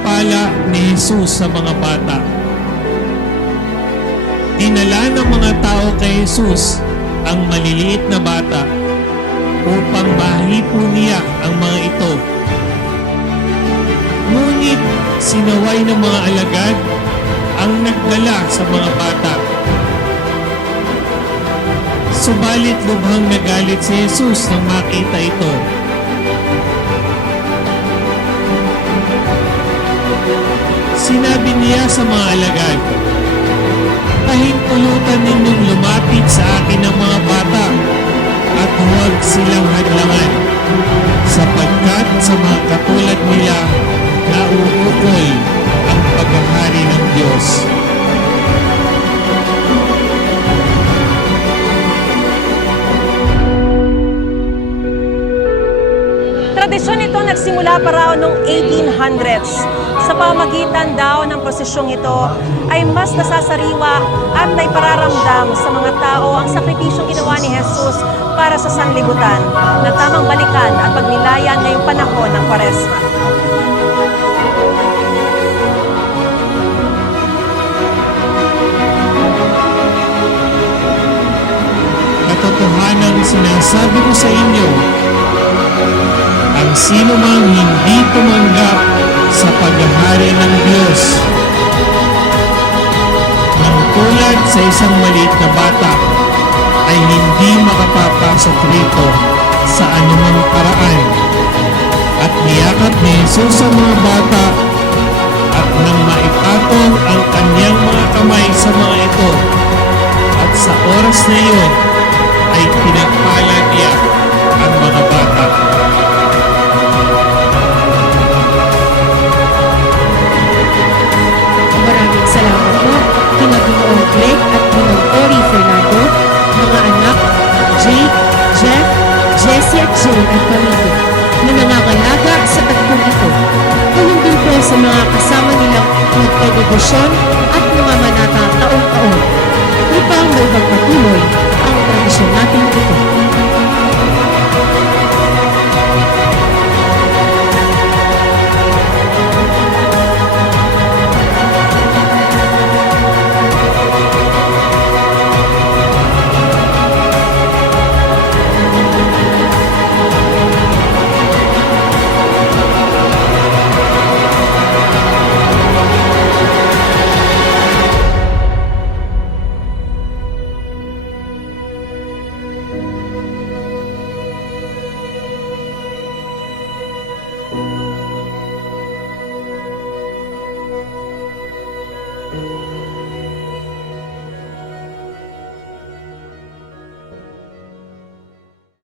pagpapala ni Jesus sa mga bata. Dinala ng mga tao kay Jesus ang maliliit na bata upang mahipo niya ang mga ito. Ngunit sinaway ng mga alagad ang nagdala sa mga bata. Subalit lubhang nagalit si Jesus nang makita ito. Sinabi niya sa mga alagad, "Pahintulutan ninyong lumapit sa akin ang mga bata at huwag silang hadlangan, sapagkat sa mga katulad nila nauukol ang paghahari ng Diyos." Tradisyon ito nagsimula pa raw noong 1800s. Sa pamamagitan daw ng prosesyong ito ay mas nasasariwa at naipararamdam sa mga tao ang sakripisyong ginawa ni Jesus para sa sanlibutan na tamang balikan at pagnilayan ngayong panahon ng Kwaresma. Katotohanan sinasabi ko sa inyo, ang sino mang hindi tumanggap sa paghahari ng Diyos ng tulad sa isang maliit na bata ay hindi makapapasok rito sa anumang paraan. At niyakap ni Jesus ang mga bata at nang maipatong ang kanyang mga kamay sa mga ito, at sa oras na iyon ay pinagpala niya ang mga bata. Maraming salamat po kina Ginoong Greg at Ginoong Ori Fernando, mga anak Jake, Jeff, Jessie at Jane at pamilya na nangangalaga sa tagpong ito. Tulong din po sa mga kasama nilang nagpedibusyon at mga manata taon-taon upang maipagpatuloy ang tradisyon natin ito.